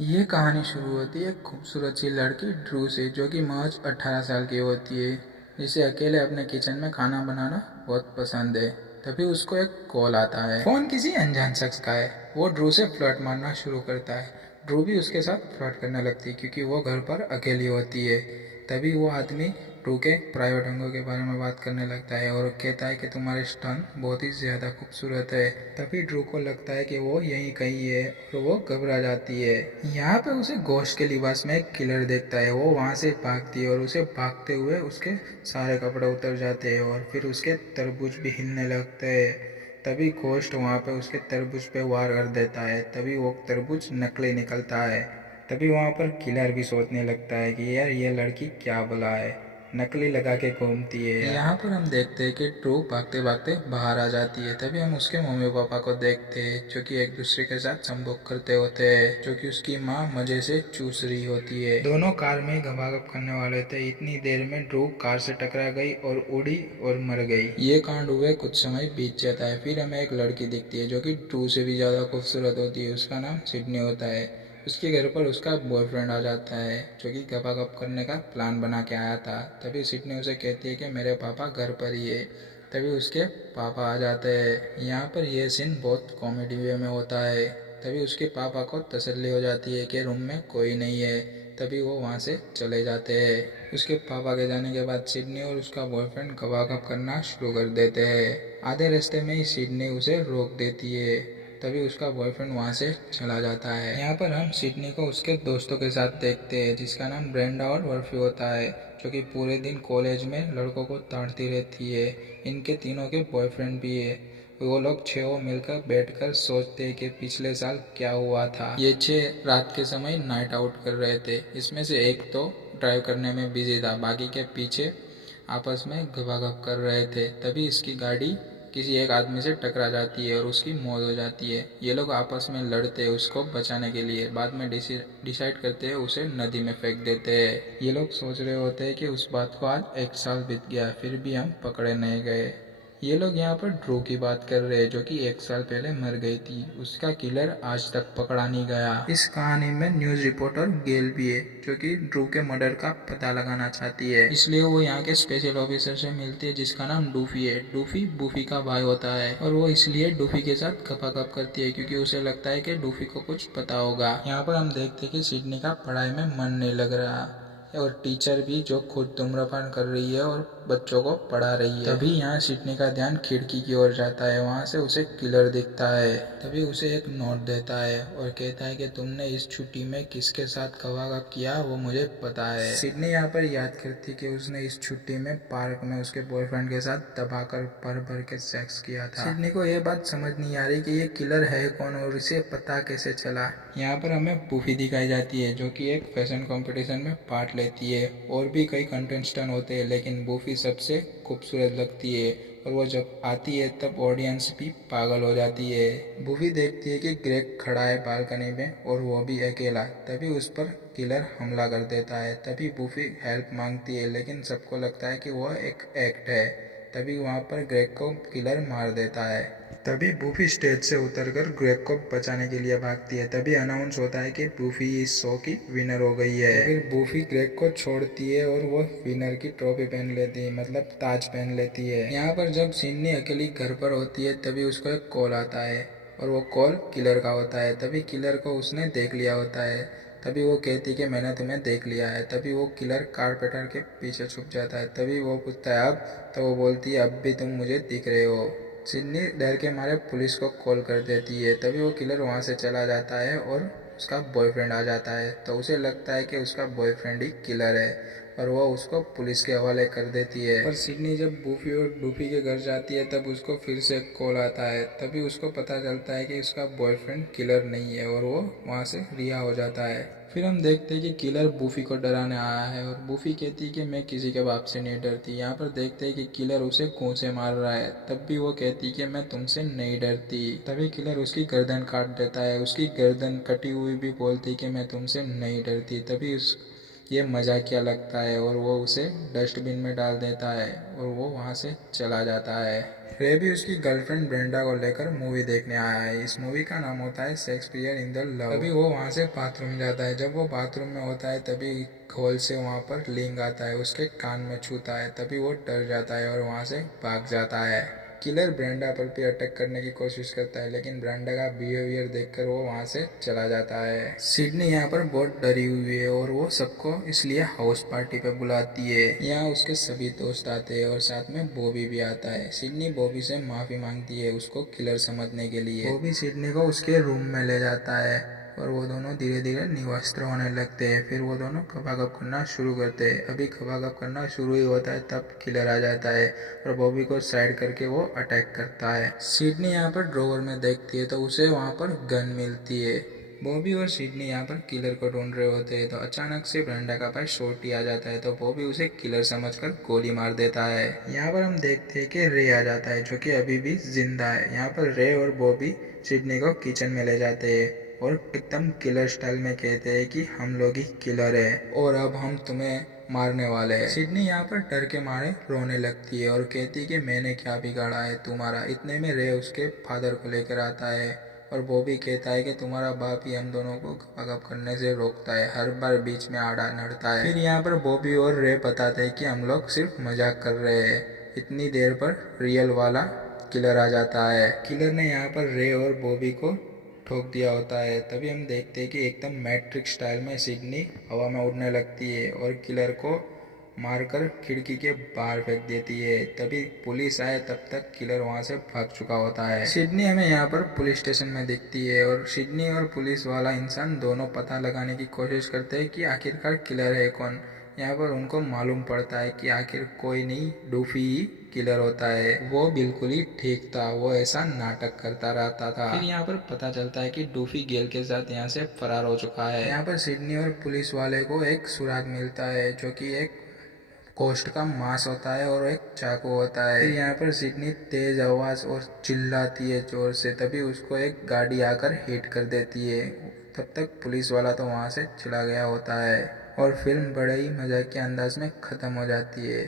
ये कहानी शुरू होती है एक खूबसूरत सी लड़की ड्रू से, जो कि महज 18 साल की होती है, जिसे अकेले अपने किचन में खाना बनाना बहुत पसंद है। तभी उसको एक कॉल आता है। फोन किसी अनजान शख्स का है। वो ड्रू से फ्लर्ट मारना शुरू करता है। ड्रू भी उसके साथ फ्लर्ट करने लगती है क्योंकि वो घर पर अकेली होती है। तभी वो आदमी ड्रू के प्राइवेट अंगों के बारे में बात करने लगता है और कहता है कि तुम्हारे स्तन बहुत ही ज़्यादा खूबसूरत है। तभी ड्रू को लगता है कि वो यहीं कहीं है और वो घबरा जाती है। यहाँ पे उसे गोश्त के लिबास में एक किलर देखता है। वो वहाँ से भागती है और उसे भागते हुए उसके सारे कपड़े उतर जाते हैं और फिर उसके तरबूज भी हिलने लगते हैं। तभी गोश्त वहाँ पे उसके तरबूज पे वार कर देता है। तभी वो तरबूज नकली निकलता है। तभी वहाँ पर किलर भी सोचने लगता है कि यार ये लड़की क्या बुला है, नकली लगा के घूमती है यार। यहाँ पर हम देखते हैं कि ड्रू भागते भागते बाहर आ जाती है। तभी हम उसके मम्मी पापा को देखते हैं, जो कि एक दूसरे के साथ संभोग करते होते हैं, जो कि उसकी माँ मजे से चूस रही होती है। दोनों कार में गपागप करने वाले थे। इतनी देर में ड्रू कार से टकरा गई और उड़ी और मर गई। ये कांड हुए कुछ समय बीत जाता है। फिर हमें एक लड़की दिखती है जो कि ड्रू से भी ज्यादा खूबसूरत होती है। उसका नाम सिडनी होता है। उसके घर पर उसका बॉयफ्रेंड आ जाता है, जो कि गपागप करने का प्लान बना के आया था। तभी सिडनी उसे कहती है कि मेरे पापा घर पर ही है। तभी उसके पापा आ जाते हैं। यहाँ पर यह सीन बहुत कॉमेडी वे में होता है। तभी उसके पापा को तसल्ली हो जाती है कि रूम में कोई नहीं है। तभी वो वहाँ से चले जाते हैं। उसके पापा के जाने के बाद सिडनी और उसका बॉयफ्रेंड गपागप करना शुरू कर देते हैं। आधे रास्ते में ही सिडनी उसे रोक देती है। तभी उसका बॉयफ्रेंड वहाँ से चला जाता है। यहाँ पर हम सिडनी को उसके दोस्तों के साथ देखते हैं, जिसका नाम ब्रेंडा और वर्फी होता है, जो कि पूरे दिन कॉलेज में लड़कों को ताड़ती रहती है। इनके तीनों के बॉयफ्रेंड भी है। वो लोग छह मिलकर बैठकर सोचते हैं कि पिछले साल क्या हुआ था। ये छह रात के समय नाइट आउट कर रहे थे। इसमें से एक तो ड्राइव करने में बिजी था, बाकी के पीछे आपस में गपागप कर रहे थे। तभी इसकी गाड़ी किसी एक आदमी से टकरा जाती है और उसकी मौत हो जाती है। ये लोग आपस में लड़ते हैं उसको बचाने के लिए। बाद में डिसाइड करते हैं उसे नदी में फेंक देते हैं। ये लोग सोच रहे होते हैं कि उस बात को आज 1 साल बीत गया, फिर भी हम पकड़े नहीं गए। ये लोग यहाँ पर ड्रू की बात कर रहे हैं, जो कि 1 साल पहले मर गई थी। उसका किलर आज तक पकड़ा नहीं गया। इस कहानी में न्यूज रिपोर्टर गेल भी है, जो कि ड्रू के मर्डर का पता लगाना चाहती है। इसलिए वो यहाँ के स्पेशल ऑफिसर से मिलती है, जिसका नाम डूफी है। डूफी बूफी का भाई होता है और वो इसलिए डूफी के साथ गपागप करती है क्योंकि उसे लगता है कि डूफी को कुछ पता होगा। यहाँ पर हम देखते हैं कि सिडनी का पढ़ाई में मन नहीं लग रहा और टीचर भी, जो खुद धूम्रपान कर रही है और बच्चों को पढ़ा रही है। तभी यहाँ सिडनी का ध्यान खिड़की की ओर जाता है। वहाँ से उसे किलर दिखता है। तभी उसे एक नोट देता है और कहता है कि तुमने इस छुट्टी में किसके साथ गपागप किया वो मुझे पता है। सिडनी यहाँ पर याद करती कि उसने इस छुट्टी में पार्क में उसके बॉयफ्रेंड के साथ दबाकर भर भर के सेक्स किया था। सिडनी को यह बात समझ नहीं आ रही कि ये किलर है कौन और इसे पता कैसे चला। यहाँ पर हमें बूफी दिखाई जाती है, जो कि एक फैशन कंपटीशन में पार्ट लेती है। और भी कई कंटेस्टेंट होते हैं, लेकिन बूफी सबसे खूबसूरत लगती है और वो जब आती है तब ऑडियंस भी पागल हो जाती है। बूफी देखती है कि ग्रेग खड़ा है बालकनी में और वो भी अकेला। तभी उस पर किलर हमला कर देता है। तभी बूफी हेल्प मांगती है, लेकिन सबको लगता है कि वह एक एक्ट है। तभी वहाँ पर ग्रेग को किलर मार देता है। तभी बूफी स्टेज से उतरकर ग्रेग को बचाने के लिए भागती है। तभी अनाउंस होता है कि बूफी इस शो की विनर हो गई है। फिर बूफी ग्रेग को छोड़ती है और वो विनर की ट्रॉफी पहन लेती है, मतलब ताज पहन लेती है। यहाँ पर जब सिडनी अकेली घर पर होती है तभी उसको एक कॉल आता है और वो कॉल किलर का होता है। तभी किलर को उसने देख लिया होता है। तभी वो कहती कि मैंने तुम्हें देख लिया है। तभी वो किलर कारपेंटर के पीछे छुप जाता है। तभी वो पूछता है अब, तो वो बोलती है अब भी तुम मुझे दिख रहे हो। सिडनी डर के मारे पुलिस को कॉल कर देती है। तभी वो किलर वहाँ से चला जाता है और उसका बॉयफ्रेंड आ जाता है। तो उसे लगता है कि उसका बॉयफ्रेंड ही किलर है और वो उसको पुलिस के हवाले कर देती है। पर सिडनी जब बूफी और डूफी के घर जाती है तब उसको फिर से कॉल आता है। तभी उसको पता चलता है कि उसका बॉयफ्रेंड किलर नहीं है और वो वहाँ से रिहा हो जाता है। फिर हम देखते हैं कि किलर बूफी को डराने आया है और बूफी कहती है कि मैं किसी के बाप से नहीं डरती। यहाँ पर देखते हैं कि किलर उसे कुएं से मार रहा है। तब भी वो कहती है कि मैं तुमसे नहीं डरती। तभी किलर उसकी गर्दन काट देता है। उसकी गर्दन कटी हुई भी बोलती है कि मैं तुमसे नहीं डरती। तभी उस ये मजाकिया लगता है और वो उसे डस्टबिन में डाल देता है और वो वहाँ से चला जाता है। रे भी उसकी गर्लफ्रेंड ब्रेंडा को लेकर मूवी देखने आया है। इस मूवी का नाम होता है शेक्सपियर इन द लव। तभी वो वहाँ से बाथरूम जाता है। जब वो बाथरूम में होता है तभी खोल से वहाँ पर लिंग आता है, उसके कान में छूता है। तभी वो डर जाता है और वहाँ से भाग जाता है। किलर ब्रेंडा पर भी अटैक करने की कोशिश करता है, लेकिन ब्रेंडा का बिहेवियर देखकर वो वहाँ से चला जाता है। सिडनी यहाँ पर बहुत डरी हुई है और वो सबको इसलिए हाउस पार्टी पे बुलाती है। यहाँ उसके सभी दोस्त आते हैं और साथ में बॉबी भी आता है। सिडनी बॉबी से माफी मांगती है उसको किलर समझने के लिए। बॉबी सिडनी को उसके रूम में ले जाता है और वो दोनों धीरे धीरे निवस्त्र होने लगते हैं। फिर वो दोनों खपाखप करना शुरू करते हैं। अभी खपाखप करना शुरू ही होता है तब किलर आ जाता है और बॉबी को साइड करके वो अटैक करता है। सिडनी यहाँ पर ड्रॉवर में देखती है तो उसे वहाँ पर गन मिलती है। बॉबी और सिडनी यहाँ पर किलर को ढूंढ रहे होते हैं तो अचानक से ब्रेंडा का भाई शॉर्टी आ जाता है तो बॉबी उसे किलर समझकर गोली मार देता है। यहाँ पर हम देखते हैं कि रे आ जाता है जो कि अभी भी जिंदा है। यहाँ पर रे और बॉबी सिडनी को किचन में ले जाते हैं और एकदम किलर स्टाइल में कहते हैं कि हम लोग ही किलर है और अब हम तुम्हें मारने वाले हैं। सिडनी यहाँ पर डर के मारे रोने लगती है और कहती है कि मैंने क्या बिगाड़ा है तुम्हारा। इतने में रे उसके फादर को लेकर आता है और बॉबी कहता है कि तुम्हारा बाप ही हम दोनों को गप करने से रोकता है, हर बार बीच में आड़ा नड़ता है। फिर यहाँ पर बॉबी और रे बताते हैं कि हम लोग सिर्फ मजाक कर रहे हैं। इतनी देर पर रियल वाला किलर आ जाता है। किलर ने यहाँ पर रे और बॉबी को ठोक दिया होता है। तभी हम देखते हैं कि एकदम मैट्रिक्स स्टाइल में सिडनी हवा में उड़ने लगती है और किलर को मारकर खिड़की के बाहर फेंक देती है। तभी पुलिस आए तब तक किलर वहां से भाग चुका होता है। सिडनी हमें यहाँ पर पुलिस स्टेशन में दिखती है और सिडनी और पुलिस वाला इंसान दोनों पता लगाने की कोशिश करते हैं कि आखिरकार किलर है कौन। यहाँ पर उनको मालूम पड़ता है कि आखिर कोई नहीं, डूफी ही किलर होता है। वो बिल्कुल ही ठीक था, वो ऐसा नाटक करता रहता था। फिर यहाँ पर पता चलता है कि डूफी गेल के साथ यहाँ से फरार हो चुका है। यहाँ पर सिडनी और पुलिस वाले को एक सुराग मिलता है जो कि एक कोस्ट का मांस होता है और एक चाकू होता है। फिर यहाँ पर सिडनी तेज आवाज और चिल्लाती है जोर से, तभी उसको एक गाड़ी आकर हिट कर देती है। तब तक पुलिस वाला तो वहाँ से चला गया होता है और फिल्म बड़े ही मजाक के अंदाज में खत्म हो जाती है।